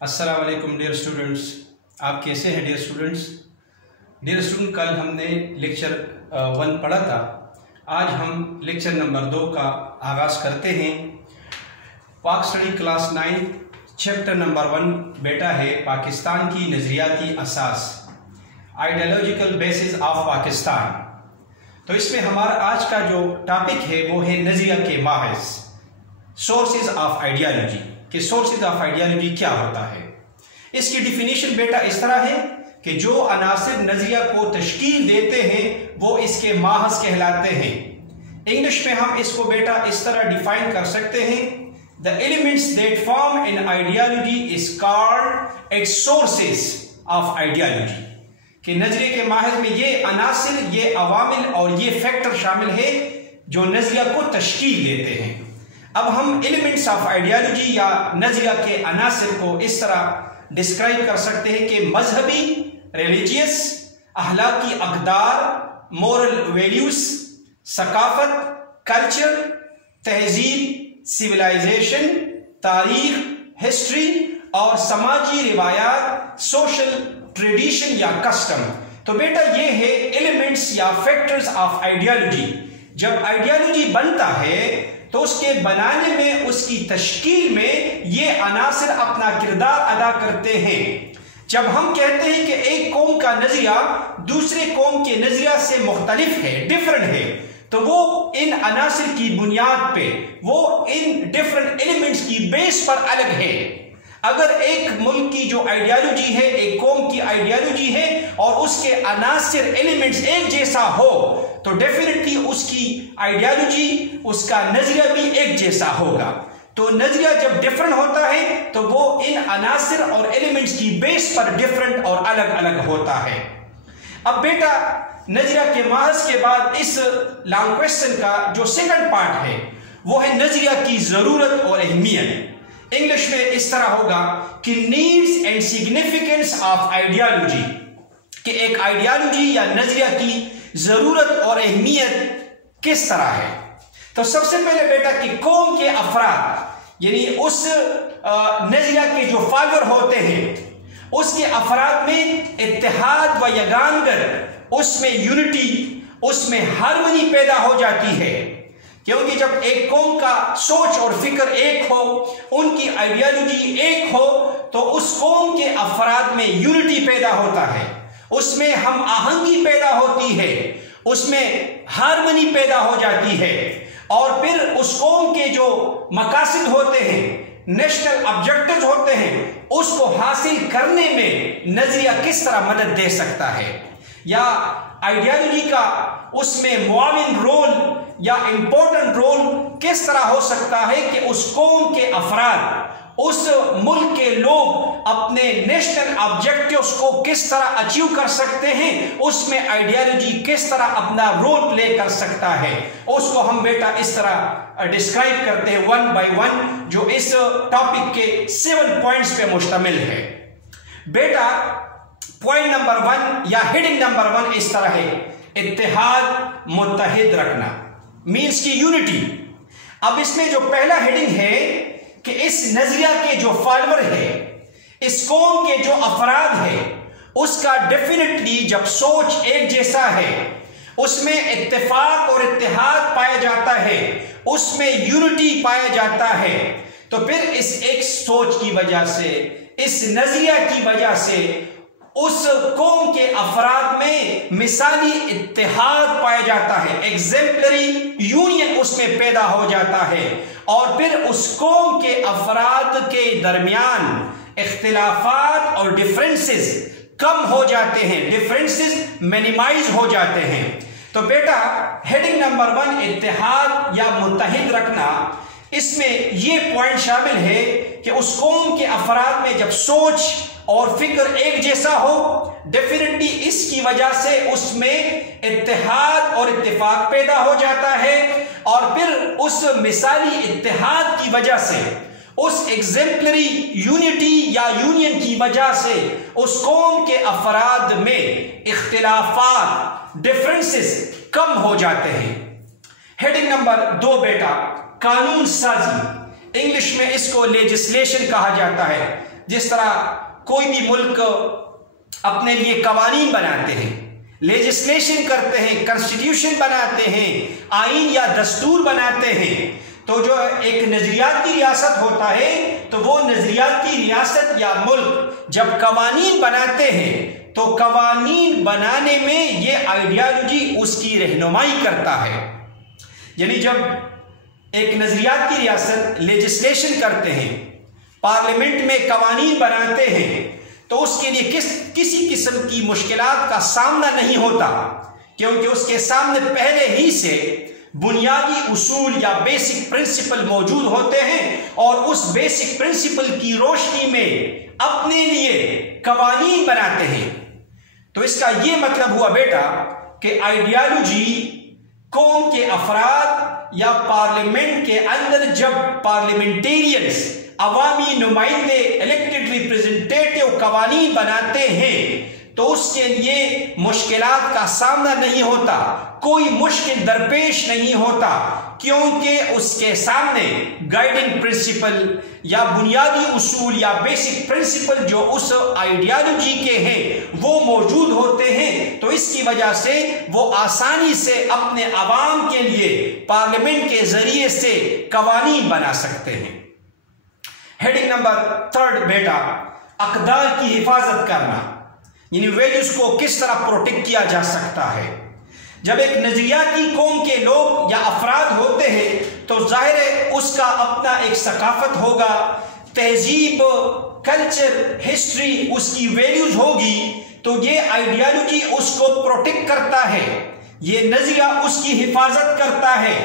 السلام علیکم dear students, آپ کیسے ہیں ڈیئر اسٹوڈنٹس؟ کل ہم نے لیکچر 1 پڑھا تھا، آج ہم لیکچر نمبر 2 کا آغاز کرتے ہیں۔ پاک اسٹڈی کلاس 9 چیپٹر نمبر 1 بیٹا ہے پاکستان کی نظریاتی اساس، آئیڈیالوجیکل بیسز آف پاکستان۔ تو اس میں ہمارا آج کا جو ٹاپک ہے وہ ہے نظریہ کے ماحص، سورسز آف آئیڈیالوجی، کہ سورسز آف آئیڈیالوجی کیا ہوتا ہے۔ اس کی ڈیفینیشن بیٹا اس طرح ہے کہ جو عناصر نظریہ کو تشکیل دیتے ہیں وہ اس کے ماحص کہلاتے ہیں۔ انگلش میں ہم اس کو بیٹا اس طرح ڈیفائن کر سکتے ہیں: The elements that form an ideology is called its sources of ideology۔ کہ نظریے کے ماحص میں یہ عناصر، یہ عوامل اور یہ فیکٹر شامل ہے جو نظریہ کو تشکیل دیتے ہیں۔ اب ہم ایلیمنٹس آف آئیڈیالوجی یا نظریہ کے عناصر کو اس طرح ڈسکرائب کر سکتے ہیں کہ مذہبی، ریلیجیس، اخلاقی اقدار، مورل ویلیوز، ثقافت، کلچر، تہذیب، سیولائزیشن، تاریخ، ہسٹری اور سماجی روایات، سوشل ٹریڈیشن یا کسٹم۔ تو بیٹا یہ ہے ایلیمنٹس یا فیکٹرز آف آئیڈیالوجی۔ جب آئیڈیالوجی بنتا ہے تو اس کے بنانے میں، اس کی تشکیل میں یہ عناصر اپنا کردار ادا کرتے ہیں۔ جب ہم کہتے ہیں کہ ایک قوم کا نظریہ دوسرے قوم کے نظریہ سے مختلف ہے، ڈیفرنٹ ہے، تو وہ ان عناصر کی بنیاد پہ، وہ ان ڈیفرنٹ ایلیمنٹس کی بیس پر الگ ہے۔ اگر ایک ملک کی جو آئیڈیالوجی ہے، ایک قوم کی آئیڈیالوجی ہے اور اس کے عناصر ایلیمنٹس ایک جیسا ہو تو ڈیفینیٹلی اس کی آئیڈیالوجی، اس کا نظریہ بھی ایک جیسا ہوگا۔ تو نظریہ جب ڈیفرنٹ ہوتا ہے تو وہ ان عناصر اور ایلیمنٹس کی بیس پر ڈیفرنٹ اور الگ الگ ہوتا ہے۔ اب بیٹا نظریہ کے ماحص کے بعد اس لانگ کویسچن کا جو سیکنڈ پارٹ ہے وہ ہے نظریہ کی ضرورت اور اہمیت۔ انگلش میں اس طرح ہوگا کہ needs and significance of ideology, کہ ایک آئیڈیالوجی یا نظریہ کی ضرورت اور اہمیت کس طرح ہے۔ تو سب سے پہلے بیٹا کہ قوم کے افراد، یعنی اس نظریہ کے جو فالوور ہوتے ہیں، اس کے افراد میں اتحاد و یگانگر، اس میں یونٹی، اس میں ہارمونی پیدا ہو جاتی ہے۔ کیونکہ جب ایک قوم کا سوچ اور فکر ایک ہو، ان کی آئیڈیالوجی ایک ہو، تو اس قوم کے افراد میں یونٹی پیدا ہوتا ہے، اس میں ہم آہنگی پیدا ہوتی ہے، اس میں ہارمونی پیدا ہو جاتی ہے، اور پھر اس قوم کے جو مقاصد ہوتے ہیں، نیشنل آبجیکٹیوز ہوتے ہیں، اس کو حاصل کرنے میں نظریہ کس طرح مدد دے سکتا ہے، یا آئیڈیالوجی کا اس میں معاون رول یا امپورٹنٹ رول کس طرح ہو سکتا ہے کہ اس قوم کے افراد، اس ملک کے لوگ اپنے نیشنل آبجیکٹیوز کو کس طرح اچیو کر سکتے ہیں، اس میں آئیڈیالوجی کس طرح اپنا رول پلے کر سکتا ہے۔ اس کو ہم بیٹا اس طرح ڈسکرائب کرتے ہیں 1 by 1، جو اس ٹاپک کے 7 پوائنٹس پہ مشتمل ہے۔ بیٹا پوائنٹ نمبر 1 یا ہیڈنگ نمبر 1 اس طرح ہے: اتحاد، متحد رکھنا، مینس کی یونٹی۔ اب اس میں جو پہلا ہیڈنگ ہے کہ اس نظریہ کے جو فالوور ہے، اس قوم کے جو افراد ہے، اس کا ڈیفینیٹلی جب سوچ ایک جیسا ہے، اس میں اتفاق اور اتحاد پایا جاتا ہے، اس میں یونٹی پایا جاتا ہے، تو پھر اس ایک سوچ کی وجہ سے، اس نظریہ کی وجہ سے اس قوم کے افراد میں مثالی اتحاد پایا جاتا ہے، ایگزیمپلری یونین اس میں پیدا ہو جاتا ہے، اور پھر اس قوم کے افراد کے درمیان اختلافات اور ڈیفرنسز کم ہو جاتے ہیں، ڈیفرنسز مینیمائز ہو جاتے ہیں۔ تو بیٹا ہیڈنگ نمبر 1 اتحاد یا متحد رکھنا، اس میں یہ پوائنٹ شامل ہے کہ اس قوم کے افراد میں جب سوچ اور فکر ایک جیسا ہو، ڈیفینیٹلی اس کی وجہ سے اس میں اتحاد اور اتفاق پیدا ہو جاتا ہے، اور پھر اس مثالی اتحاد کی وجہ سے، اس ایگزیمپلری یونٹی یا یونین کی وجہ سے اس قوم کے افراد میں اختلافات، ڈیفرنسز کم ہو جاتے ہیں۔ ہیڈنگ نمبر 2 بیٹا قانون سازی، انگلش میں اس کو لیجسلیشن کہا جاتا ہے. جس طرح کوئی بھی ملک اپنے لیے قوانین بناتے ہیں، لیجسلیشن کرتے ہیں، کنسٹیٹیوشن بناتے ہیں، آئین یا دستور بناتے ہیں، تو جو ایک نظریاتی ریاست ہوتا ہے تو وہ نظریاتی ریاست یا ملک جب قوانین بناتے ہیں تو قوانین بنانے میں یہ آئیڈیالوجی اس کی رہنمائی کرتا ہے. یعنی جب ایک نظریاتی ریاست لیجسلیشن کرتے ہیں، پارلیمنٹ میں قوانین بناتے ہیں، تو اس کے لیے کسی قسم کی مشکلات کا سامنا نہیں ہوتا، کیونکہ اس کے سامنے پہلے ہی سے بنیادی اصول یا بیسک پرنسپل موجود ہوتے ہیں، اور اس بیسک پرنسپل کی روشنی میں اپنے لیے قوانین بناتے ہیں. تو اس کا یہ مطلب ہوا بیٹا کہ آئیڈیالوجی قوم کے افراد یا پارلیمنٹ کے اندر جب پارلیمنٹیرینز، عوامی نمائندے، الیکٹڈ ریپریزنٹیٹیو قوانین بناتے ہیں تو اس کے لیے مشکلات کا سامنا نہیں ہوتا، کوئی مشکل درپیش نہیں ہوتا، کیونکہ اس کے سامنے گائیڈنگ پرنسپل یا بنیادی اصول یا بیسک پرنسپل جو اس آئیڈیالوجی کے ہیں وہ موجود ہوتے ہیں. تو اس کی وجہ سے وہ آسانی سے اپنے عوام کے لیے پارلیمنٹ کے ذریعے سے قوانین بنا سکتے ہیں. ہیڈنگ نمبر 3 بیٹا، اقدار کی حفاظت کرنا، یعنی ویلیوز کو کس طرح پروٹیکٹ کیا جا سکتا ہے. جب ایک نظریاتی قوم کے لوگ یا افراد ہوتے ہیں تو ظاہر ہے اس کا اپنا ایک ثقافت ہوگا، تہذیب، کلچر، ہسٹری، اس کی ویلیوز ہوگی. تو یہ آئیڈیالوجی اس کو پروٹیکٹ کرتا ہے، یہ نظریہ اس کی حفاظت کرتا ہے.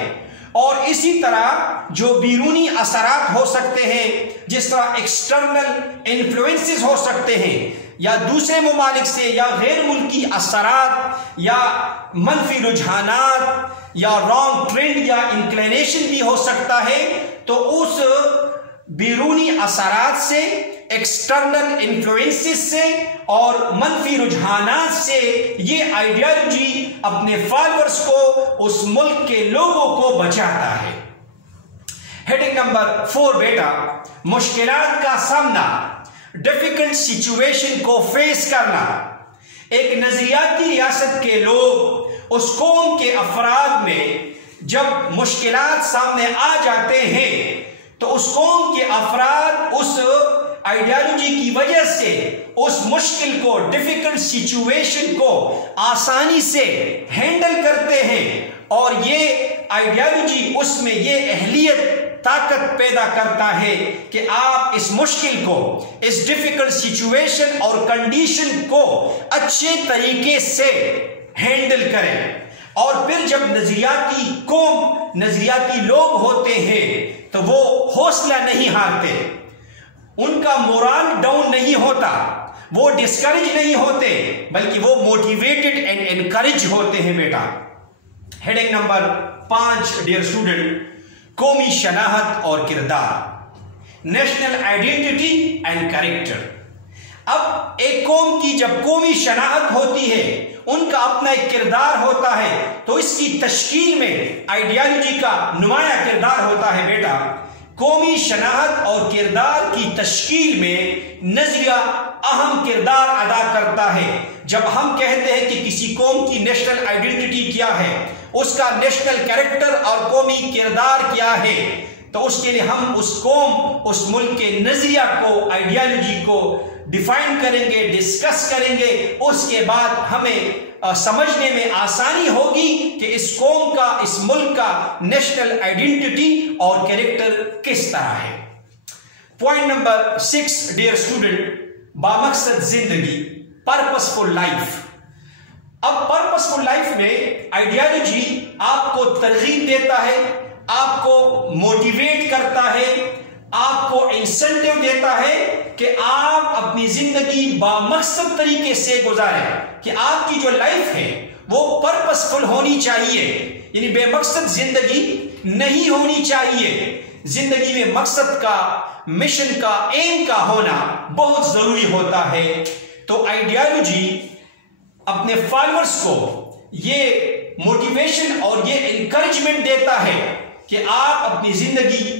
اور اسی طرح جو بیرونی اثرات ہو سکتے ہیں، جس طرح ایکسٹرنل انفلوئنسز ہو سکتے ہیں، یا دوسرے ممالک سے یا غیر ملکی اثرات یا منفی رجحانات یا رانگ ٹرینڈ یا انکلینیشن بھی ہو سکتا ہے، تو اس بیرونی اثرات سے، ایکسٹرنل انفلوئنسز سے اور منفی رجحانات سے یہ آئیڈیالوجی اپنے فالوورز کو، اس ملک کے لوگوں کو بچاتا ہے. ہیڈنگ نمبر 4 بیٹا، مشکلات کا سامنا، ڈیفیکلٹ سچویشن کو فیس کرنا. ایک نظریاتی ریاست کے لوگ، اس قوم کے افراد میں جب مشکلات سامنے آ جاتے ہیں تو اس قوم کے افراد اس آئیڈیالوجی کی وجہ سے اس مشکل کو، ڈیفیکلٹ سچویشن کو آسانی سے ہینڈل کرتے ہیں، اور یہ آئیڈیالوجی اس میں یہ اہلیت، طاقت پیدا کرتا ہے کہ آپ اس مشکل کو، اس ڈیفیکلٹ سچویشن اور کنڈیشن کو اچھے طریقے سے ہینڈل کریں. اور پھر جب نظریاتی قوم، نظریاتی لوگ ہوتے ہیں تو وہ حوصلہ نہیں ہارتے، ان کا مورال ڈاؤن نہیں ہوتا، وہ ڈسکریج نہیں ہوتے، بلکہ وہ موٹیویٹڈ اینڈ انکریج ہوتے ہیں بیٹا. ہیڈنگ نمبر 5 ڈیئر اسٹوڈنٹ، قومی شناخت اور کردار، نیشنل آئیڈینٹی اینڈ کریکٹر. اب ایک قوم کی جب قومی شناخت ہوتی ہے، ان کا اپنا ایک کردار ہوتا ہے، تو اس کی تشکیل میں آئیڈیالوجی کا نمایاں کردار ہوتا ہے بیٹا. قومی شناخت اور کردار کی تشکیل میں نظریہ اہم کردار ادا کرتا ہے. جب ہم کہتے ہیں کہ کسی قوم کی نیشنل آئیڈینٹی کیا ہے، اس کا نیشنل کریکٹر اور قومی کردار کیا ہے، تو اس کے لیے ہم اس قوم، اس ملک کے نظریہ کو، آئیڈیالوجی کو ڈیفائن کریں گے، ڈسکس کریں گے. اس کے بعد ہمیں سمجھنے میں آسانی ہوگی کہ اس قوم کا، اس ملک کا نیشنل آئیڈینٹی اور کریکٹر کس طرح ہے. پوائنٹ نمبر 6 ڈیئر اسٹوڈنٹ، بامقصد زندگی، پرپسفل لائف. اب پرپسفل لائف میں آئیڈیالوجی آپ کو ترغیب دیتا ہے، آپ کو موٹیویٹ کرتا ہے، آپ کو انسینٹیو دیتا ہے کہ آپ اپنی زندگی بامقصد طریقے سے گزاریں، کہ آپ کی جو لائف ہے وہ پرپسفل ہونی چاہیے، یعنی بے مقصد زندگی نہیں ہونی چاہیے. زندگی میں مقصد کا، مشن کا، ایم کا ہونا بہت ضروری ہوتا ہے. تو آئیڈیالوجی اپنے فالوورز کو یہ موٹیویشن اور یہ انکریجمنٹ دیتا ہے کہ آپ اپنی زندگی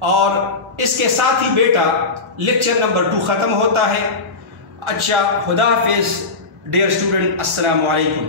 اور اس کے ساتھ ہی بیٹا لیکچر نمبر 2 ختم ہوتا ہے. اچھا، خدا حافظ ڈیئر اسٹوڈنٹ، السلام علیکم.